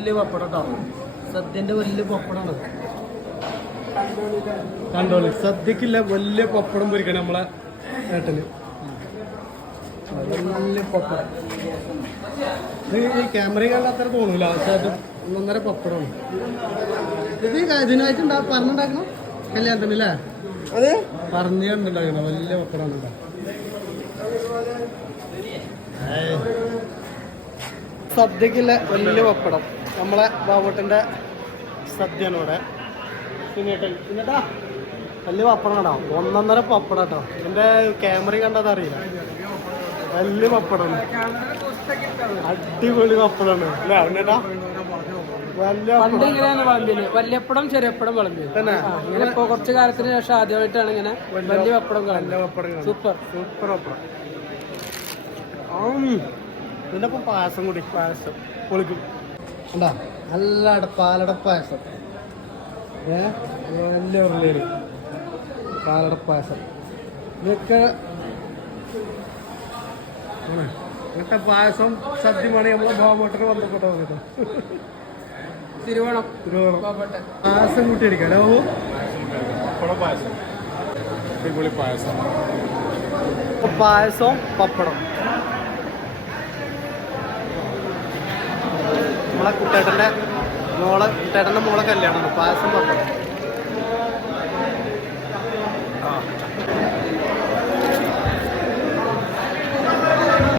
വലിയ പപ്പടം കേട്ടോ. സദ്യന്റെ വലിയ പപ്പടമാണ്. കണ്ടോളി, സദ്യക്കില്ല വലിയ പപ്പടം പൊരിക്കണം നമ്മളെ ഏട്ടന്. വലിയ പപ്പടം. ഈ ക്യാമറയിൽ കണ്ട അത്ര തോന്നൂല, പക്ഷെ അത് 1.5 പപ്പടമാണ്. ഇത് ഇതിനായിട്ട് പറഞ്ഞുണ്ടാക്കണം കല്യാണത്തിന് അല്ലേ? അത് പറഞ്ഞു കണ്ടുണ്ടാക്കണം. വലിയ പപ്പടമാണ് കേട്ടോ. സദ്യക്കുള്ള വലിയ പപ്പടം നമ്മളെ ബാബോട്ടൻ്റെ സദ്യയാണ് ഇവിടെ. പിന്നെട്ടാ വലിയ പപ്പടം കേട്ടോ. 1.5 പപ്പടം കേട്ടോ. ഇതിൻ്റെ ക്യാമറ കണ്ടത് അറിയില്ല. വലിയ പപ്പടം, അടിപൊളി പപ്പടമാണ് അല്ലേ അവനേട്ടാ? വല്യപ്പടം ചെറിയപ്പടം വിളമ്പിയത് തന്നെ. ഇങ്ങനെ ഇപ്പൊ കുറച്ചു കാലത്തിന് ശേഷം ആദ്യമായിട്ടാണ് ഇങ്ങനെ വലിയ പപ്പടം കളഞ്ഞത്. സൂപ്പർ സൂപ്പർ പപ്പടം. ഇതിൻ്റെ ഒപ്പം പായസം കൂടി. പായസം പൊളിക്കും എന്താ നല്ല പാലട പായസം. വലിയ ഉരുളി പാലട പായസം. ഇതൊക്കെ ഇങ്ങനത്തെ പായസം സദ്യമാണ് നമ്മളെ ബാബോട്ടന് ബന്ധപ്പെട്ടോ കേട്ടോ. തിരുവോണം പായസം കൂട്ടി അടിക്കാം അല്ലേ ബാബു? പായസം അടിപൊളി പായസം. പായസവും പപ്പടം. നമ്മളെ കുട്ടേട്ടൻ്റെ മോളെ കല്യാണമാണ്. പായസം പപ്പടം.